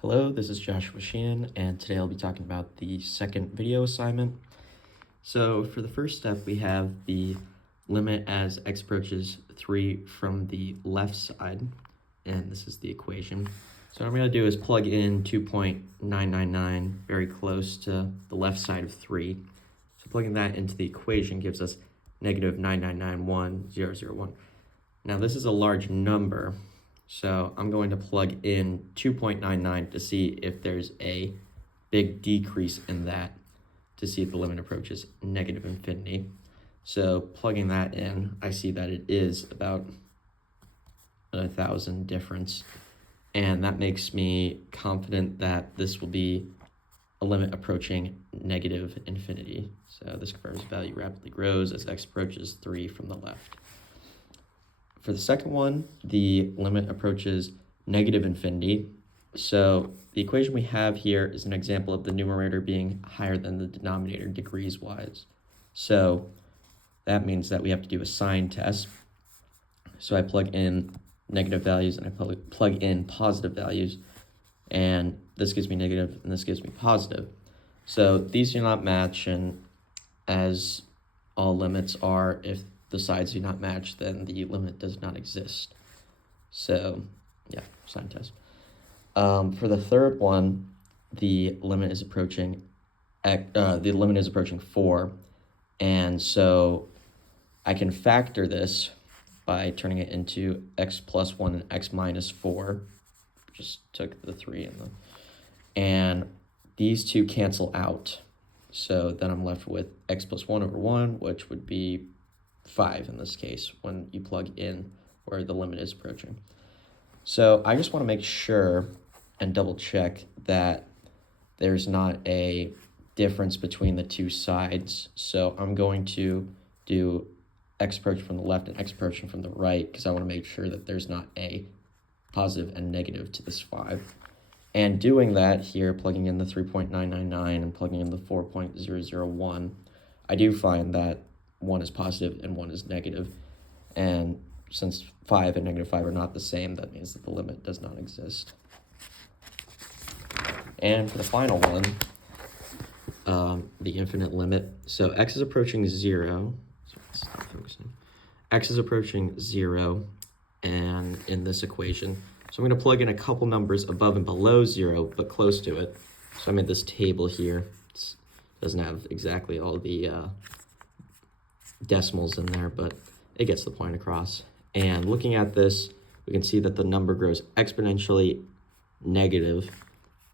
Hello, this is Joshua Sheehan, and today I'll be talking about the second video assignment. So for the first step, we have the limit as x approaches 3 from the left side, and this is the equation. So what I'm going to do is plug in 2.999 very close to the left side of 3. So plugging that into the equation gives us negative 9991001. Now this is a large number, so I'm going to plug in 2.99 to see if there's a big decrease in that, to see if the limit approaches negative infinity. So plugging that in, I see that it is about 1,000 difference, and that makes me confident that this will be a limit approaching negative infinity. So this conversion value rapidly grows as x approaches 3 from the left. For the second one, the limit approaches negative infinity. So the equation we have here is an example of the numerator being higher than the denominator degrees-wise. So that means that we have to do a sign test. So I plug in negative values and I plug in positive values, and this gives me negative and this gives me positive. So these do not match, and as all limits are, if the sides do not match, then the limit does not exist. So yeah, sign test. For the third one, the limit is approaching 4, and so I can factor this by turning it into x plus 1 and x minus 4. Just took the 3 and these two cancel out. So then I'm left with x plus 1 over 1, which would be 5 in this case when you plug in where the limit is approaching. So I just want to make sure and double check that there's not a difference between the two sides. So I'm going to do x approaching from the left and x approaching from the right, because I want to make sure that there's not a positive and negative to this 5. And doing that here, plugging in the 3.999 and plugging in the 4.001, I do find that 1 is positive and 1 is negative. And since 5 and negative 5 are not the same, that means that the limit does not exist. And for the final one, the infinite limit. So x is approaching 0. Sorry, it's not focusing. X is approaching 0, and in this equation. So I'm going to plug in a couple numbers above and below 0, but close to it. So I made this table here. It doesn't have exactly all the decimals in there, but it gets the point across. And looking at this, we can see that the number grows exponentially negative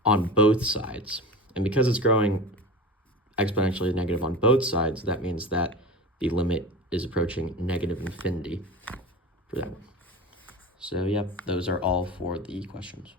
on both sides. And because it's growing exponentially negative on both sides, that means that the limit is approaching negative infinity for that one. So yeah, those are all for the questions.